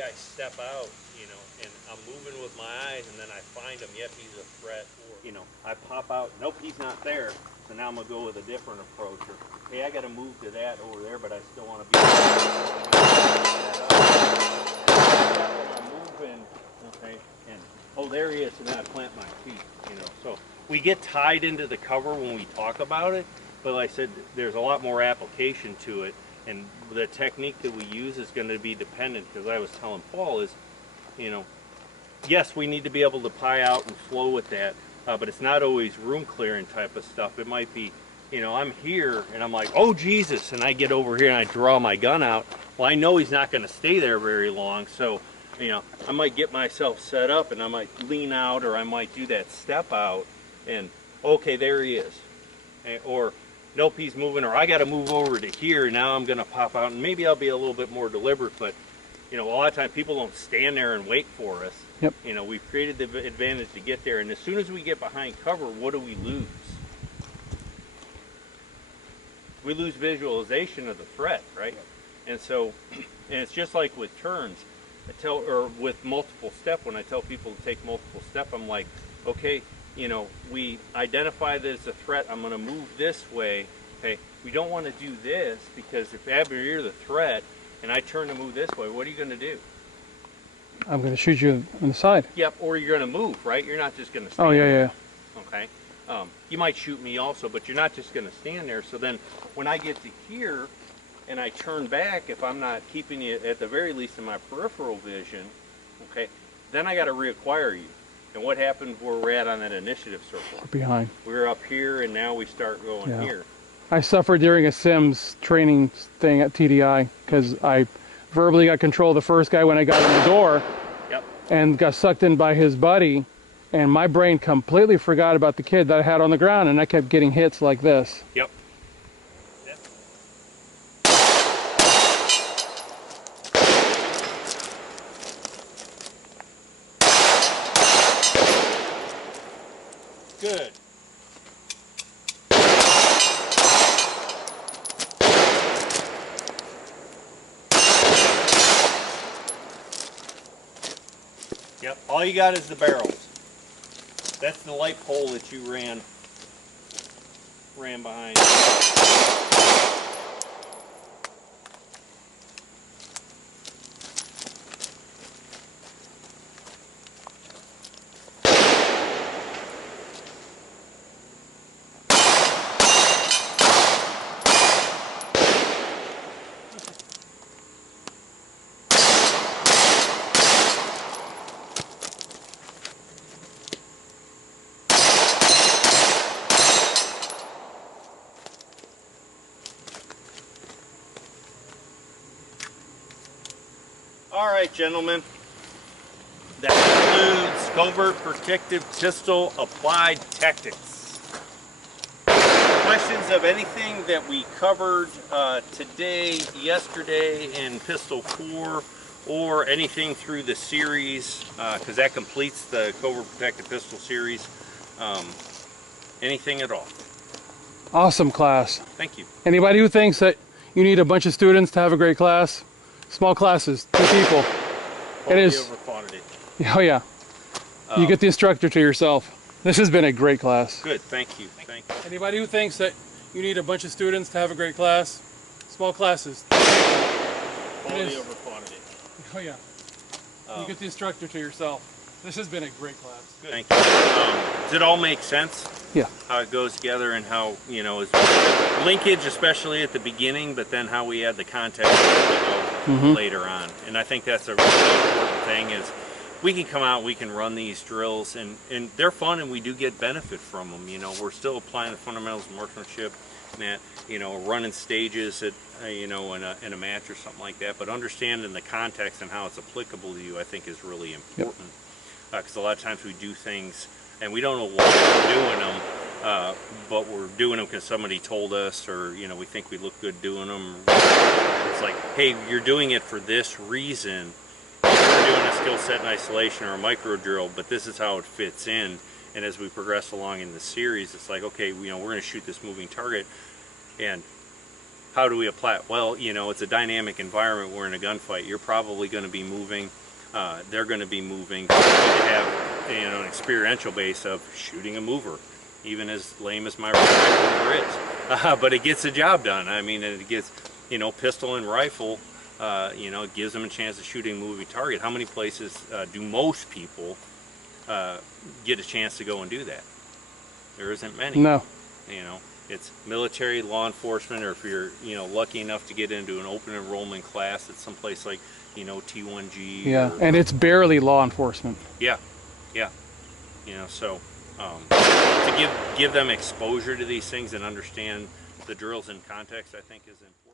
maybe I step out, you know, and I'm moving with my eyes, and then I find him, yep, he's a threat, or, you know, I pop out, nope, he's not there, so now I'm going to go with a different approach, or, hey, I got to move to that over there, but I still want to be I'm moving, okay, and, oh, there he is, and then I plant my feet, you know, so we get tied into the cover when we talk about it, but like I said, there's a lot more application to it. And the technique that we use is going to be dependent, because I was telling Paul is, you know, yes, we need to be able to pie out and flow with that, but it's not always room clearing type of stuff. It might be, you know, I'm here and I'm like, oh Jesus, and I get over here and I draw my gun out. Well, I know he's not going to stay there very long, so, you know, I might get myself set up and I might lean out, or I might do that step out and, okay, there he is. Or, nope, he's moving, or I got to move over to here, now I'm going to pop out, and maybe I'll be a little bit more deliberate, but, you know, a lot of times people don't stand there and wait for us. Yep. You know, we've created the advantage to get there, and as soon as we get behind cover, what do we lose? We lose visualization of the threat, right? Yep. And so, and it's just like with turns, or with multiple step, when I tell people to take multiple step, I'm like, okay, you know, we identify this as a threat, I'm going to move this way, okay, we don't want to do this, because if Abner, you're the threat, and I turn to move this way, what are you going to do? I'm going to shoot you on the side. Yep, or you're going to move, right? You're not just going to stand Oh, yeah, there. yeah. Okay, you might shoot me also, but you're not just going to stand there, so then when I get to here, and I turn back, if I'm not keeping you at the very least in my peripheral vision, okay, then I got to reacquire you. And what happened where we're at on that initiative circle? Behind. We're up here, and now we start going here. I suffered during a Sims training thing at TDI because I verbally got control of the first guy when I got in the door. Yep. And got sucked in by his buddy, and my brain completely forgot about the kid that I had on the ground, and I kept getting hits like this. Yep. Good. Yep, all you got is the barrels. That's the light pole that you ran behind. All right, gentlemen, that concludes Covert Protective Pistol Applied Tactics. Questions of anything that we covered today, yesterday in Pistol 4, or anything through the series, because that completes the Covert Protective Pistol series. Anything at all? Awesome class. Thank you. Anybody who thinks that you need a bunch of students to have a great class, small classes, 2 people. Quality it is over quantity. Oh yeah. You get the instructor to yourself. This has been a great class. Good, thank you. Thank you. Anybody who thinks that you need a bunch of students to have a great class, small classes. Quality over quantity. Oh yeah. You get the instructor to yourself. This has been a great class. Good. Thank you. Does it all make sense? Yeah. How it goes together, and how, you know, is linkage, especially at the beginning, but then how we add the context as we go later on. And I think that's a really important thing, is we can come out, we can run these drills, and they're fun, and we do get benefit from them. You know, we're still applying the fundamentals of marksmanship, and that, you know, running stages at, you know, in a match or something like that, but understanding the context and how it's applicable to you, I think, is really important. Because a lot of times we do things and we don't know why we're doing them, but we're doing them because somebody told us, or, you know, we think we look good doing them. It's like, hey, you're doing it for this reason. We're doing a skill set in isolation or a micro drill, but this is how it fits in. And as we progress along in the series, it's like, okay, you know, we're going to shoot this moving target, and how do we apply it? Well, you know, it's a dynamic environment. We're in a gunfight. You're probably going to be moving. They're going to be moving. So you have, you know, an experiential base of shooting a mover, even as lame as my mover is. But it gets the job done. I mean, it gets, you know, pistol and rifle. You know, it gives them a chance of shooting a moving target. How many places do most people get a chance to go and do that? There isn't many. No. You know, it's military, law enforcement, or if you're, you know, lucky enough to get into an open enrollment class at someplace like, you know, T1G. Yeah, or, and it's barely law enforcement. yeah, yeah. You know, so to give them exposure to these things and understand the drills in context, I think is important.